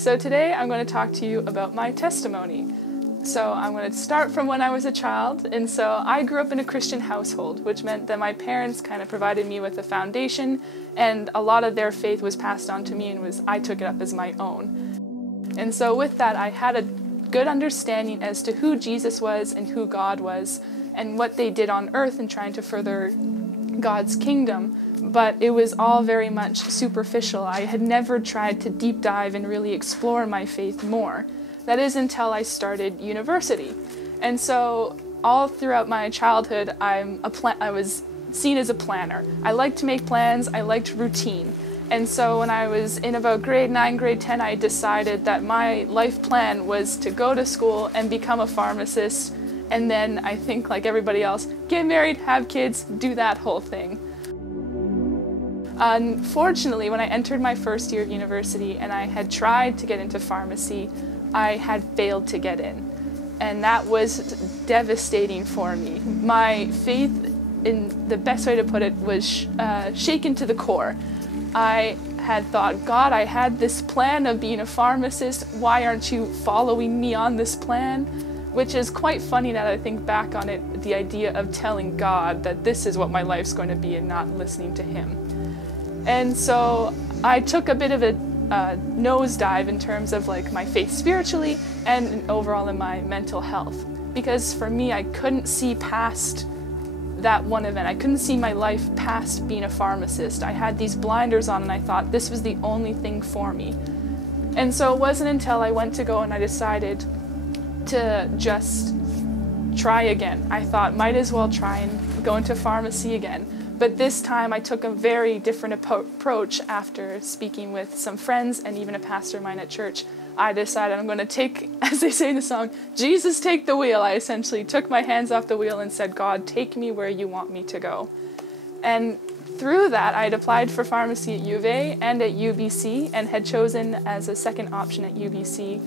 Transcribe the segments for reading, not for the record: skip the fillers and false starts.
So today I'm going to talk to you about my testimony. So I'm going to start from when I was a child, and so I grew up in a Christian household, which meant that my parents kind of provided me with a foundation, and a lot of their faith was passed on to me, and I took it up as my own. And so with that, I had a good understanding as to who Jesus was and who God was, and what they did on earth in trying to further God's kingdom. But it was all very much superficial. I had never tried to deep dive and really explore my faith more. That is until I started university. And so all throughout my childhood, I was seen as a planner. I liked to make plans, I liked routine. And so when I was in about grade 9, grade 10, I decided that my life plan was to go to school and become a pharmacist, and then I think like everybody else, get married, have kids, do that whole thing. Unfortunately, when I entered my first year of university and I had tried to get into pharmacy, I had failed to get in. And that was devastating for me. My faith, in the best way to put it, was shaken to the core. I had thought, God, I had this plan of being a pharmacist. Why aren't you following me on this plan? Which is quite funny now that I think back on it, the idea of telling God that this is what my life's going to be and not listening to Him. And so I took a bit of a nosedive in terms of like my faith spiritually and overall in my mental health. Because for me, I couldn't see past that one event. I couldn't see my life past being a pharmacist. I had these blinders on and I thought this was the only thing for me. And so it wasn't until I went to go and I decided to just try again. I thought might as well try and go into pharmacy again. But this time I took a very different approach after speaking with some friends and even a pastor of mine at church. I decided I'm going to take, as they say in the song, Jesus, take the wheel. I essentially took my hands off the wheel and said, God, take me where you want me to go. And through that, I had applied for pharmacy at U of A and at UBC and had chosen as a second option at UBC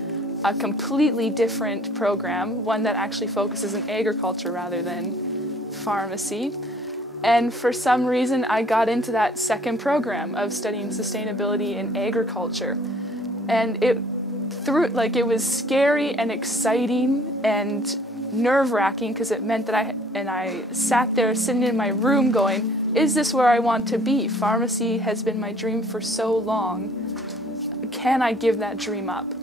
a completely different program, one that actually focuses on agriculture rather than pharmacy. And for some reason, I got into that second program of studying sustainability in agriculture. And it was scary and exciting and nerve-wracking because it meant that I sat there sitting in my room going, is this where I want to be? Pharmacy has been my dream for so long. Can I give that dream up?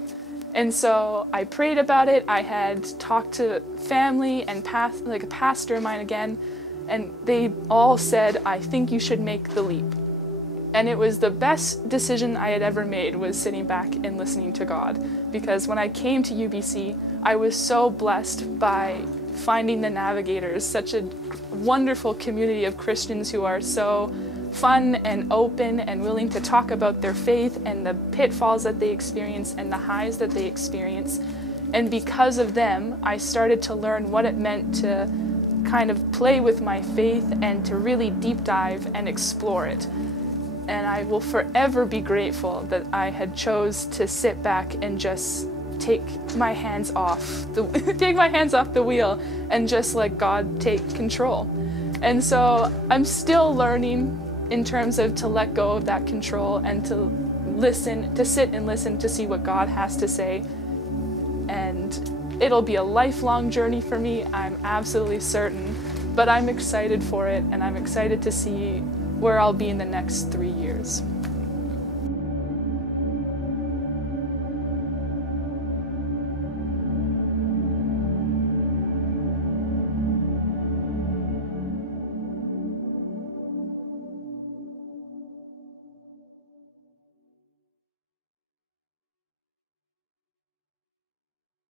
And so I prayed about it. I had talked to family and a pastor of mine again, and they all said, I think you should make the leap. And it was the best decision I had ever made, was sitting back and listening to God. Because when I came to UBC, I was so blessed by finding the Navigators, such a wonderful community of Christians who are so fun and open and willing to talk about their faith and the pitfalls that they experience and the highs that they experience. And because of them, I started to learn what it meant to kind of play with my faith and to really deep dive and explore it. And I will forever be grateful that I had chose to sit back and just take my hands off the wheel and just let God take control. And so I'm still learning in terms of to let go of that control and to listen, to sit and listen to see what God has to say. And it'll be a lifelong journey for me, I'm absolutely certain, but I'm excited for it, and I'm excited to see where I'll be in the next 3 years.